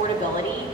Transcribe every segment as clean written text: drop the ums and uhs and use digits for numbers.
affordability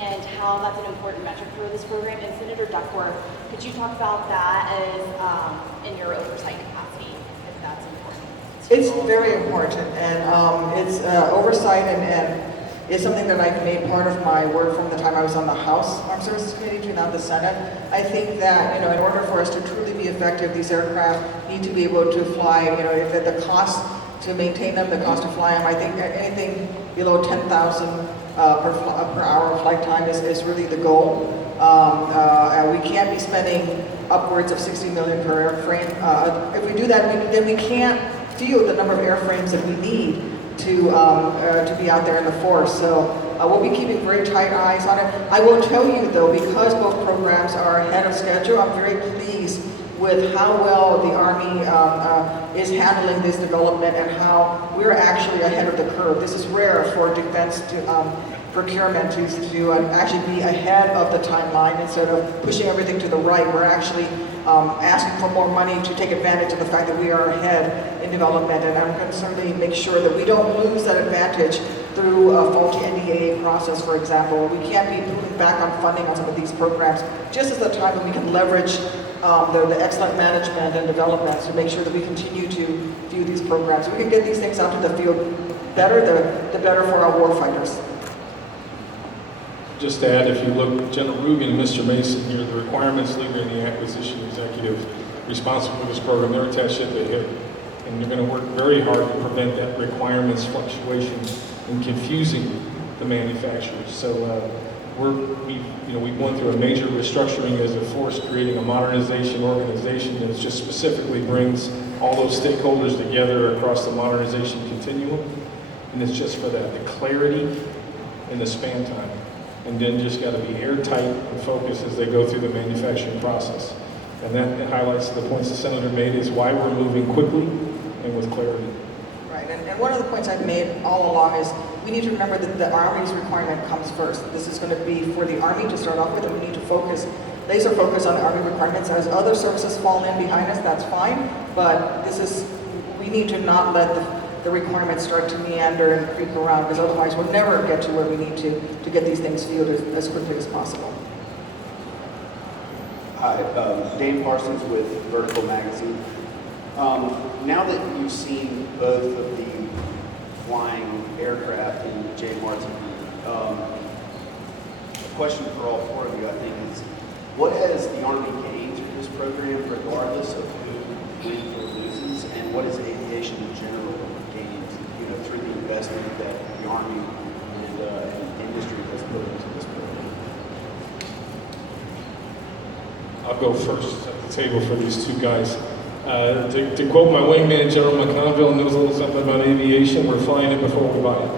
and how that's an important metric for this program. And Senator Duckworth, could you talk about that as in your oversight capacity, if that's important? It's very important, and it's oversight and is something that I've made part of my work from the time I was on the House Armed Services Committee to now the Senate. I think that, you know, in order for us to truly be effective, these aircraft need to be able to fly, you know, if the cost to maintain them, the cost to fly them, I think anything below 10,000 per hour of flight time is really the goal. We can't be spending upwards of $60 million per airframe. If we do that, then we can't field the number of airframes that we need to be out there in the force. So we'll be keeping very tight eyes on it. I will tell you though, because both programs are ahead of schedule, I'm very pleased with how well the Army is handling this development and how we're actually ahead of the curve. This is rare for defense procurement to actually be ahead of the timeline instead of pushing everything to the right. We're actually asking for more money to take advantage of the fact that we are ahead in development, and I'm going to certainly make sure that we don't lose that advantage through a faulty NDAA process, for example. We can't be pulling back on funding on some of these programs just as the time when we can leverage the excellent management and development to make sure that we continue to do these programs. If we can get these things out to the field better, the better for our warfighters. Just to add, if you look, General Rugen and Mr. Mason here, the requirements leader and the acquisition executive responsible for this program, they're attached at the hip. And they're going to work very hard to prevent that requirements fluctuation and confusing the manufacturers. So we've gone through a major restructuring as a force, creating a modernization organization that just specifically brings all those stakeholders together across the modernization continuum. And it's just for that, the clarity and the span time. And then just got to be airtight and focused as they go through the manufacturing process. And that highlights the points the Senator made is why we're moving quickly and with clarity. Right, and one of the points I've made all along is we need to remember that the Army's requirement comes first. This is going to be for the Army to start off with, and we need to laser focus on the Army requirements. As other services fall in behind us, that's fine, but we need to not let the requirements start to meander and creep around, because otherwise we'll never get to where we need to get these things fielded as quickly as possible. Hi, Dane Parsons with Vertical Magazine. Now that you've seen both of the flying aircraft in J-Martin, a question for all four of you, I think, is what has the Army gained through this program, regardless of who wins or loses, and what has aviation in general gained, through the investment that the Army and industry has put into this program? I'll go first at the table for these two guys. To quote my wingman, General McCarthy, knows a little something about aviation, we're flying it before we buy it.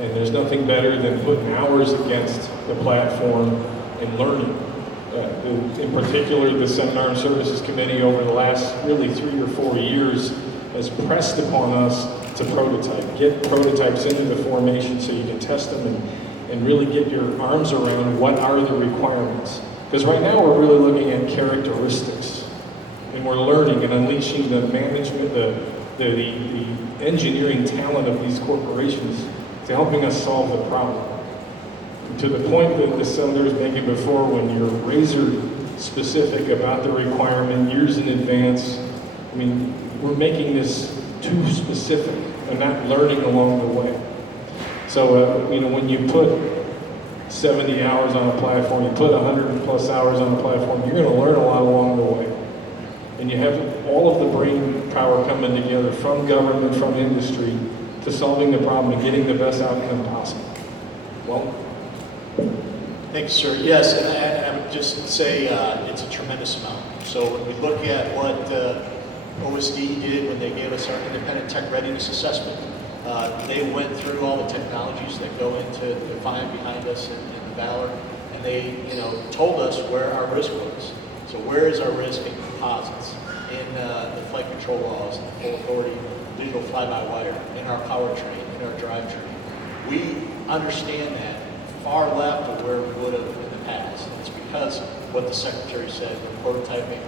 And there's nothing better than putting hours against the platform and learning. In particular, the Senate Armed Services Committee over the last really 3 or 4 years has pressed upon us to prototype. Get prototypes into the formation so you can test them and really get your arms around what are the requirements. Because right now we're really looking at characteristics. And we're learning and unleashing the management, the engineering talent of these corporations to helping us solve the problem. And to the point that the Senator was making before, when you're razor specific about the requirement years in advance, I mean, we're making this too specific and not learning along the way. So, when you put 70 hours on a platform, you put 100 plus hours on a platform, you're going to learn a lot along the way. And you have all of the brain power coming together from government, from industry, to solving the problem and getting the best outcome possible. Well, thanks, sir. Yes, and I would just say it's a tremendous amount. So when we look at what OSD did when they gave us our independent tech readiness assessment, they went through all the technologies that go into the flying behind us in the Valor, and they told us where our risk was. So where is our risk in composites, in the flight control laws, in the full authority digital fly-by-wire, in our powertrain, in our drivetrain? We understand that far left of where we would have in the past. And it's because of what the Secretary said. We're prototyping,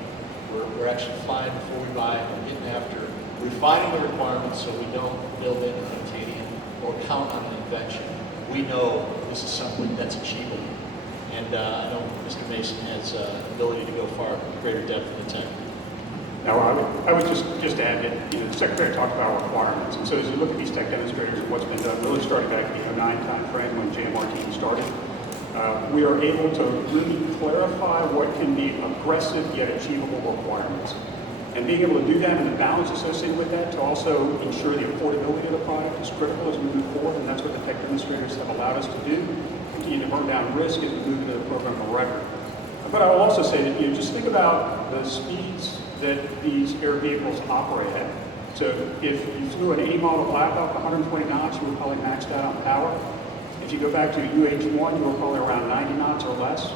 we're actually flying before we buy, we're getting after refining the requirements so we don't build in titanium or count on an invention. we know this is something that's achievable. And I know Mr. Mason has ability to go far greater depth in the tech. Now, I would just add that, the Secretary talked about requirements, and so as you look at these tech demonstrators and what's been done, really starting back in the 09 timeframe when JMR team started, we are able to really clarify what can be aggressive yet achievable requirements. And being able to do that and the balance associated with that to also ensure the affordability of the product is critical as we move forward, and that's what the tech demonstrators have allowed us to do, continue to burn down risk as we move into the program of record. But I will also say that, just think about the speeds that these air vehicles operate at. So if you flew an A model Black Hawk 120 knots, you were probably maxed out on power. If you go back to UH-1, you were probably around 90 knots or less.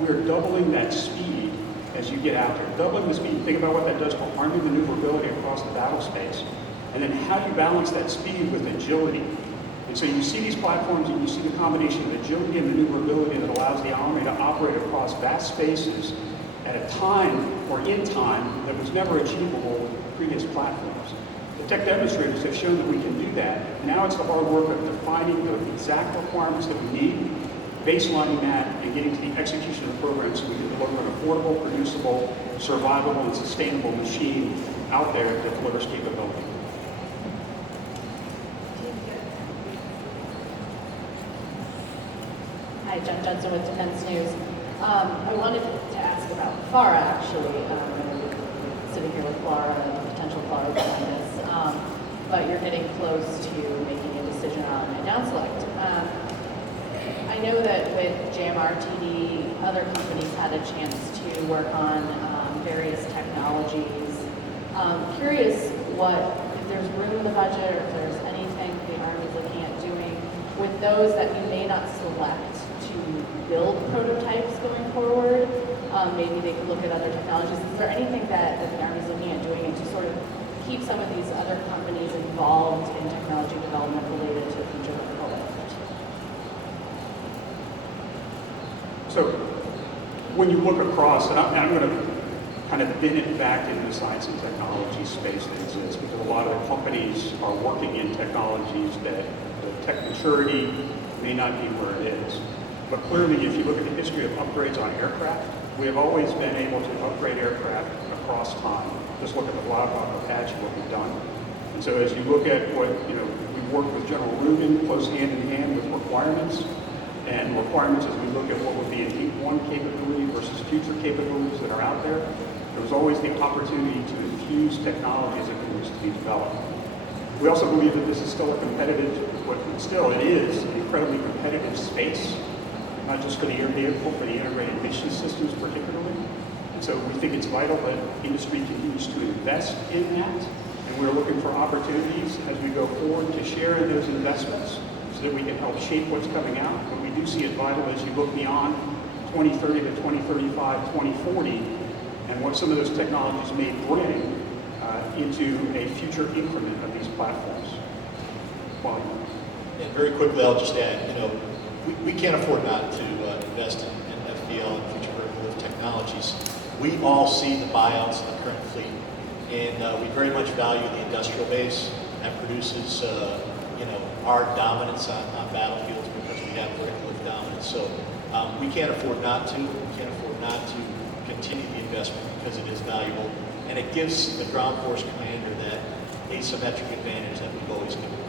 We're doubling that speed as you get out there. Doubling the speed, think about what that does for Army maneuverability across the battle space. And then how do you balance that speed with agility? And so you see these platforms and you see the combination of agility and maneuverability that allows the Army to operate across vast spaces at a time or in time that was never achievable with previous platforms. The tech demonstrators have shown that we can do that. Now it's the hard work of defining the exact requirements that we need, baselining that, and getting to the execution of the program so we can deliver an affordable, producible, survivable, and sustainable machine out there that delivers capability. Hi, Jen Jensen with Defense News. I wanted to ask about FARA, actually. We're sitting here with FARA and potential FARA behind us, but you're getting close to making a decision on a down select. I know that with JMRTD, other companies had a chance to work on various technologies. Curious if there's room in the budget or if there's anything the Army's looking at doing with those that you may not select to build prototypes going forward. Maybe they could look at other technologies. Is there anything that the Army's looking at doing to sort of keep some of these other companies involved in technology development related to the future vertical lift? So when you look across, and I'm going to kind of bin it back into the science and technology space that exists, because a lot of the companies are working in technologies that the tech maturity may not be where it is. But clearly, if you look at the history of upgrades on aircraft, we have always been able to upgrade aircraft across time. Just look at the Black Hawk Apache, what we've done. And so as you look at what, we've worked with General Rugen close hand in hand with requirements, and requirements as we look at what would be an Pt1 capability versus future capabilities that are out there, there was always the opportunity to infuse technology as it continues to be developed. We also believe that this is still a competitive, it is an incredibly competitive space, not just for the air vehicle, for the integrated mission systems particularly. And so we think it's vital that industry continues to invest in that, and we're looking for opportunities as we go forward to share in those investments so that we can help shape what's coming out. But we do see it vital as you look beyond 2030 to 2035, 2040, and what some of those technologies may bring into a future increment of these platforms. Wally. And very quickly, I'll just add, we can't afford not to invest in FBL and future vertical lift technologies. We all see the buyouts in the current fleet, and we very much value the industrial base that produces, our dominance on battlefields because we have vertical lift dominance. So we can't afford not to. We can't afford not to continue the investment because it is valuable, and it gives the ground force commander that asymmetric advantage that we've always given them.